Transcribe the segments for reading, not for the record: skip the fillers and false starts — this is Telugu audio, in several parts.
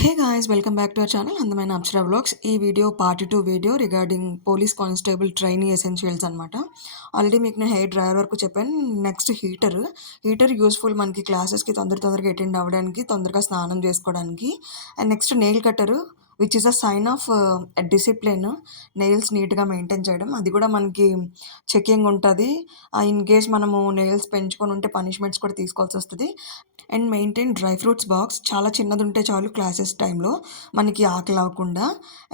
Hey guys, welcome back to our channel అందమైన అప్సరా వ్లాగ్స్. ఈ video part 2 video regarding police constable trainee essentials అనమాట. ఆల్రెడీ మీకు నేను హెయిర్ డ్రైయర్ వరకు చెప్పాను. నెక్స్ట్ హీటర్ యూస్ఫుల్ మనకి క్లాసెస్కి తొందరగా అటెండ్ అవ్వడానికి, తొందరగా స్నానం చేసుకోవడానికి. And next nail cutter which is a sign of discipline. Nails నీట్గా మెయింటైన్ చేయడం, అది కూడా మనకి చెకింగ్ ఉంటుంది. ఇన్ కేస్ మనము నెయిల్స్ పెంచుకొని ఉంటే పనిష్మెంట్స్ కూడా తీసుకోవాల్సి వస్తుంది. And maintain dry fruits box చాలా చిన్నది ఉంటే చాలు క్లాసెస్ టైంలో మనకి ఆకలి అవ్వకుండా.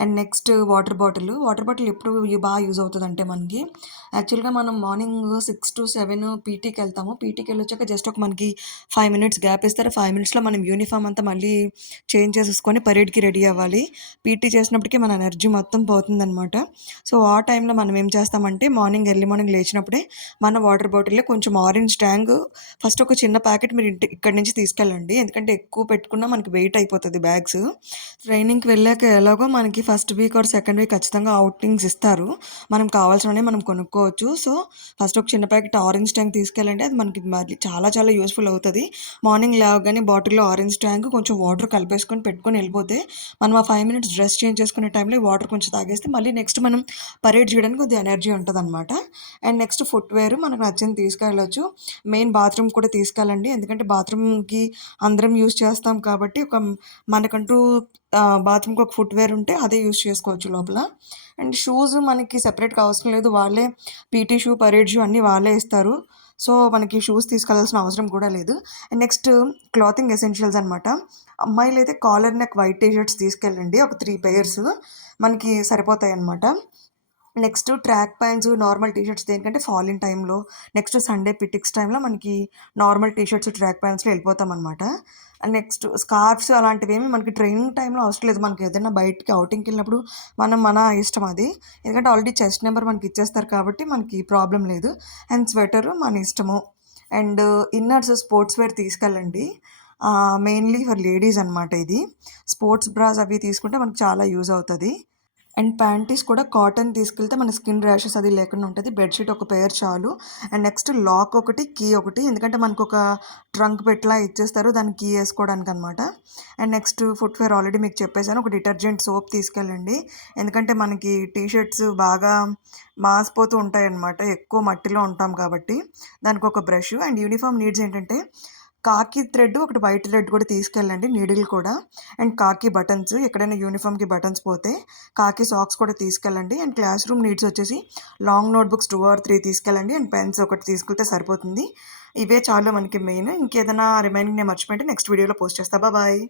అండ్ నెక్స్ట్ వాటర్ బాటిల్ ఎప్పుడు బాగా యూజ్ అవుతుంది అంటే మనకి యాక్చువల్గా మనం మార్నింగ్ 6 to 7 పీటీకి వెళ్తాము. పీటీకి వెళ్ళొచ్చాక జస్ట్ ఒక మనకి 5 minutes గ్యాప్ ఇస్తారు. 5 minutesలో మనం యూనిఫామ్ అంతా మళ్ళీ చేంజ్ చేసేసుకొని పరేడ్కి రెడీ అవ్వాలి. పీటీ చేసినప్పటికీ మన ఎనర్జీ మొత్తం పోతుందన్నమాట. సో ఆ టైంలో మనం ఏం చేస్తామంటే ఎర్లీ మార్నింగ్ లేచినప్పుడే మన వాటర్ బాటిల్లో కొంచెం ఆరెంజ్ ట్యాంగ్ ఫస్ట్ ఒక చిన్న ప్యాకెట్ మీరు ఇక్కడి నుంచి తీసుకెళ్ళండి. ఎందుకంటే ఎక్కువ పెట్టుకున్నా మనకి వెయిట్ అయిపోతుంది బ్యాగ్స్. ట్రైనింగ్కి వెళ్ళాక ఎలాగో మనకి first week or second week ఖచ్చితంగా అవుటింగ్స్ ఇస్తారు. మనం కావాల్సినవి మనం కొనుక్కోవచ్చు. సో ఫస్ట్ ఒక చిన్న ప్యాకెట్ ఆరెంజ్ ట్యాంక్ తీసుకెళ్ళండి. అది మనకి మళ్ళీ చాలా చాలా యూస్ఫుల్ అవుతుంది. మార్నింగ్ లేవగానే బాటిల్లో ఆరెంజ్ ట్యాంక్ కొంచెం వాటర్ కలిపేసుకొని పెట్టుకొని వెళ్ళిపోతే మనం ఆ 5 minutes డ్రెస్ చేంజ్ చేసుకునే టైంలో వాటర్ కొంచెం తాగేస్తే మళ్ళీ నెక్స్ట్ మనం పరేడ్ చేయడానికి కొద్దిగా ఎనర్జీ ఉంటుంది అనమాట. అండ్ నెక్స్ట్ ఫుట్వేర్ మనకు నచ్చింది తీసుకెళ్ళొచ్చు. మెయిన్ బాత్రూమ్ కూడా తీసుకెళ్ళండి. ఎందుకంటే బాత్రూమ్కి అందరం యూజ్ చేస్తాం కాబట్టి మనకంటూ బాత్రూమ్కి ఒక ఫుట్వేర్ ఉంటే అదే యూజ్ చేసుకోవచ్చు లోపల. అండ్ షూస్ మనకి సెపరేట్గా అవసరం లేదు. వాళ్ళే పీటీ షూ, పరేడ్ షూ అన్నీ వాళ్ళే ఇస్తారు. సో మనకి షూస్ తీసుకెళ్లాల్సిన అవసరం కూడా లేదు. అండ్ నెక్స్ట్ క్లాతింగ్ ఎసెన్షియల్స్ అనమాట. అమ్మాయిలు అయితే కాలర్ నెక్ వైట్ టీషర్ట్స్ తీసుకెళ్ళండి. ఒక 3 pairs మనకి సరిపోతాయి అనమాట. Next track pants, normal T shirts దేనికంటే ఫాల్ ఇన్ టైంలో, నెక్స్ట్ సండే పిటిక్స్ టైంలో మనకి నార్మల్ టీషర్ట్స్, ట్రాక్ ప్యాంట్స్లో వెళ్ళిపోతాం అనమాట. నెక్స్ట్ స్కార్ఫ్స్ అలాంటివి ఏమి మనకి ట్రైనింగ్ టైంలో అవసరం లేదు. మనకి ఏదైనా బయటికి అవుటింగ్కి వెళ్ళినప్పుడు మన ఇష్టం అది. ఎందుకంటే ఆల్రెడీ చెస్ట్ నెంబర్ మనకి ఇచ్చేస్తారు కాబట్టి మనకి ప్రాబ్లం లేదు. అండ్ స్వెటరు మన ఇష్టము. అండ్ ఇన్నర్స్ స్పోర్ట్స్ వేర్ తీసుకెళ్ళండి. మెయిన్లీ ఫర్ లేడీస్ అనమాట ఇది. స్పోర్ట్స్ బ్రాస్ అవి తీసుకుంటే మనకు చాలా యూజ్ అవుతుంది. అండ్ ప్యాంటీస్ కూడా కాటన్ తీసుకెళ్తే మన స్కిన్ ర్యాషెస్ అది లేకుండా ఉంటుంది. బెడ్షీట్ ఒక పేర్ చాలు. అండ్ నెక్స్ట్ లాక్ ఒకటి, కీ ఒకటి. ఎందుకంటే మనకు ఒక ట్రంక్ పెట్లా ఇచ్చేస్తారు దానికి కీ వేసుకోవడానికి అనమాట. అండ్ నెక్స్ట్ ఫుట్వేర్ ఆల్రెడీ మీకు చెప్పేసాను. ఒక డిటర్జెంట్ సోప్ తీసుకెళ్ళండి. ఎందుకంటే మనకి టీషర్ట్స్ బాగా మాసిపోతూ ఉంటాయి అన్నమాట, ఎక్కువ మట్టిలో ఉంటాం కాబట్టి. దానికి ఒక బ్రష్. అండ్ యూనిఫామ్ నీడ్స్ ఏంటంటే కాకి థ్రెడ్, ఒకటి వైట్ థ్రెడ్ కూడా తీసుకెళ్ళండి, నీడిల్ కూడా. అండ్ కాకి బటన్స్, ఎక్కడైనా యూనిఫామ్కి బటన్స్ పోతే కాకి సాక్స్ కూడా తీసుకెళ్ళండి. అండ్ క్లాస్ రూమ్ నీడ్స్ వచ్చేసి లాంగ్ నోట్బుక్స్ 2 or 3 తీసుకెళ్ళండి. అండ్ పెన్స్ ఒకటి తీసుకెళ్తే సరిపోతుంది. ఇవే చాలు మనకి మెయిన్. ఇంకేదైనా రిమైనింగ్ నేను మర్చిపోయింటే నెక్స్ట్ వీడియోలో పోస్ట్ చేస్తా. బాయ్.